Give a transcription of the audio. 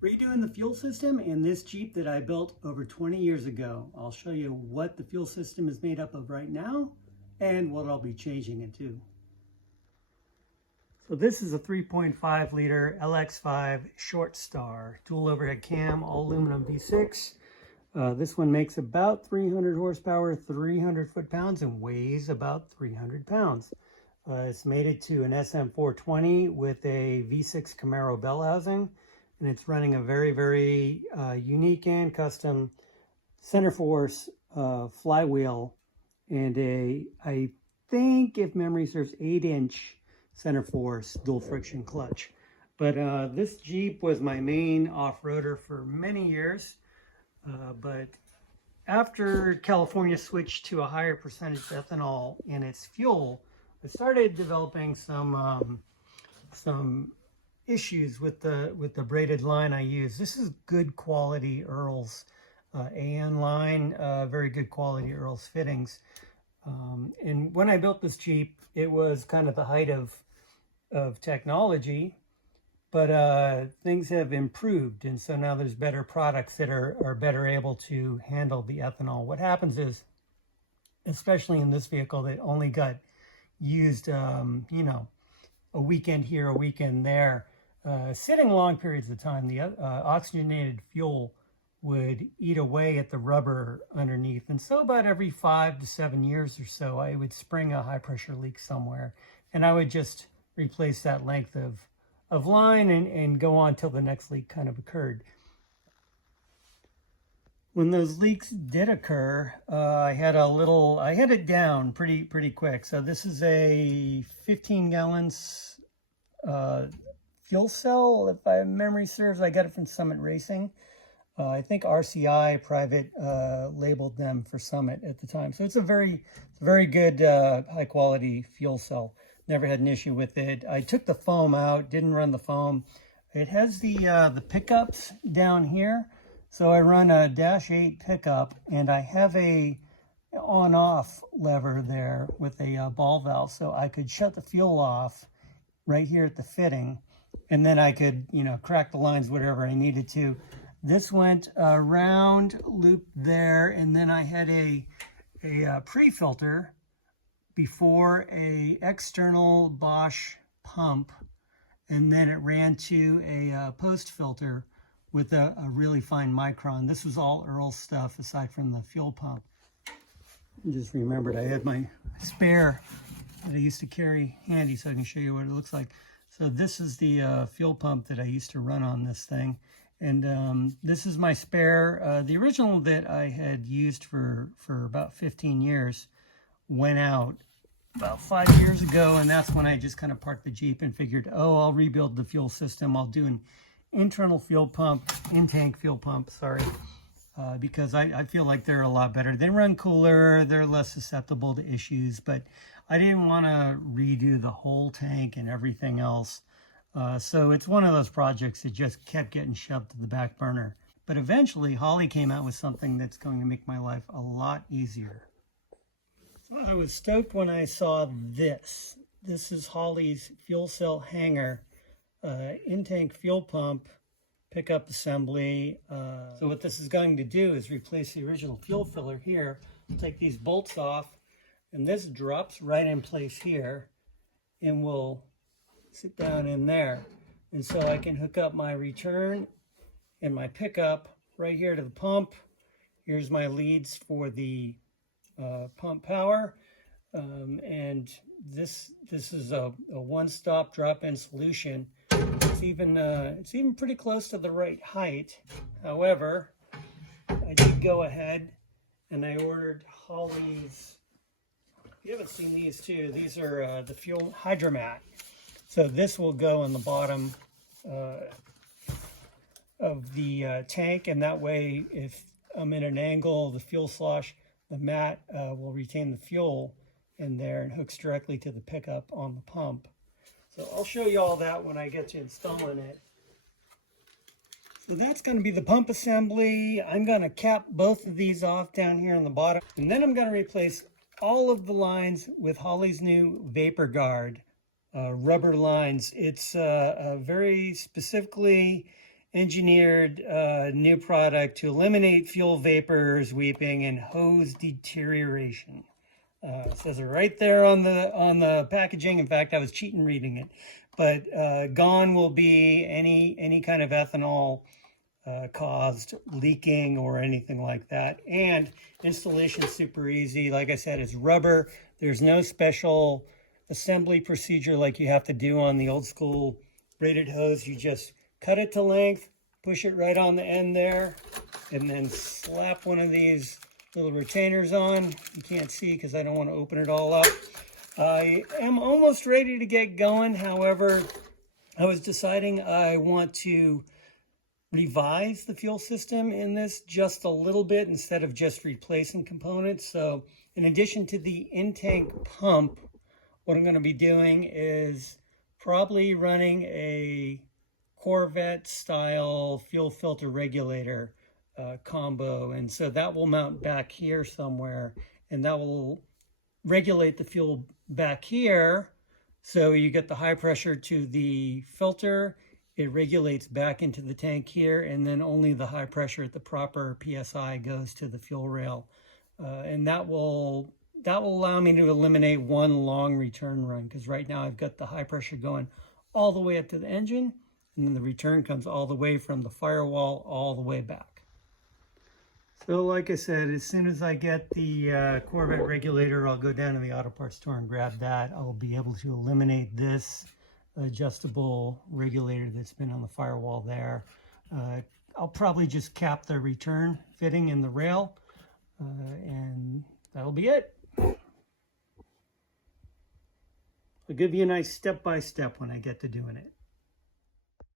Redoing the fuel system in this Jeep that I built over 20 years ago. I'll show you what the fuel system is made up of right now and what I'll be changing it to. So this is a 3.5 liter LX5 Short Star, dual overhead cam, all aluminum V6. This one makes about 300 horsepower, 300 foot-pounds, and weighs about 300 pounds. It's mated to an SM420 with a V6 Camaro bell housing, and it's running a very unique and custom center force flywheel and I think, if memory serves, 8-inch center force dual friction clutch. But this Jeep was my main off-roader for many years. But after California switched to a higher percentage ethanol in its fuel, I started developing some issues with the braided line I use. This is good quality Earls AN line, very good quality Earls fittings. And when I built this Jeep, it was kind of the height of technology, but things have improved, and so now there's better products that are better able to handle the ethanol. What happens is, especially in this vehicle that only got used, you know, a weekend here, a weekend there, sitting long periods of time, the oxygenated fuel would eat away at the rubber underneath. And so about every 5 to 7 years or so, I would spring a high pressure leak somewhere, and I would just replace that length of line and go on till the next leak kind of occurred. When those leaks did occur, I had it down pretty quick. So this is a 15 gallons fuel cell, if my memory serves. I got it from Summit Racing. I think RCI private labeled them for Summit at the time. So it's a very good high quality fuel cell. Never had an issue with it. I took the foam out, didn't run the foam. It has the pickups down here. So I run a -8 pickup, and I have a on-off lever there with a ball valve, so I could shut the fuel off right here at the fitting, and then I could, you know, crack the lines, whatever I needed to. This went around, looped there, and then I had a pre-filter before a external Bosch pump, and then it ran to a post filter with a really fine micron. This was all Earl stuff aside from the fuel pump. I just remembered I had my spare that I used to carry handy, so I can show you what it looks like. So this is the fuel pump that I used to run on this thing. And this is my spare. The original that I had used for about 15 years went out about 5 years ago, and that's when I just kind of parked the Jeep and figured, oh, I'll rebuild the fuel system. I'll do an internal fuel pump, in-tank fuel pump, sorry, because I feel like they're a lot better. They run cooler, they're less susceptible to issues, but I didn't want to redo the whole tank and everything else. So it's one of those projects that just kept getting shoved to the back burner. But eventually, Holley came out with something that's going to make my life a lot easier. So I was stoked when I saw this. This is Holley's fuel cell hanger, in-tank fuel pump, pickup assembly. So what this is going to do is replace the original fuel filler here. Take these bolts off, and this drops right in place here, and will sit down in there. And so I can hook up my return and my pickup right here to the pump. Here's my leads for the pump power, and this is a one-stop drop-in solution. It's even pretty close to the right height. However, I did go ahead and I ordered Holley's. You haven't seen these too. These are the fuel hydromat. So this will go in the bottom of the tank, and that way, if I'm in an angle, the fuel slosh, the mat will retain the fuel in there and hooks directly to the pickup on the pump. So I'll show you all that when I get to installing it. So that's going to be the pump assembly. I'm going to cap both of these off down here on the bottom, and then I'm going to replace all of the lines with Holley's new Vapor Guard rubber lines. It's very specifically engineered new product to eliminate fuel vapors, weeping, and hose deterioration. It says it right there on the packaging. In fact, I was cheating reading it. But gone will be any kind of ethanol caused leaking or anything like that. And installation is super easy. Like I said, it's rubber. There's no special assembly procedure like you have to do on the old school braided hose. You just cut it to length, push it right on the end there, and then slap one of these little retainers on. You can't see because I don't want to open it all up. I am almost ready to get going. However, I was deciding I want to revise the fuel system in this just a little bit instead of just replacing components. So in addition to the in-tank pump, what I'm going to be doing is probably running a Corvette style fuel filter regulator combo. And so that will mount back here somewhere, and that will regulate the fuel back here. So you get the high pressure to the filter, it regulates back into the tank here, and then only the high pressure at the proper PSI goes to the fuel rail. And that will allow me to eliminate one long return run, because right now I've got the high pressure going all the way up to the engine, and then the return comes all the way from the firewall all the way back. So like I said, as soon as I get the Corvette regulator, I'll go down to the auto parts store and grab that. I'll be able to eliminate this adjustable regulator that's been on the firewall there. I'll probably just cap the return fitting in the rail, and that'll be it. I'll give you a nice step-by-step when I get to doing it.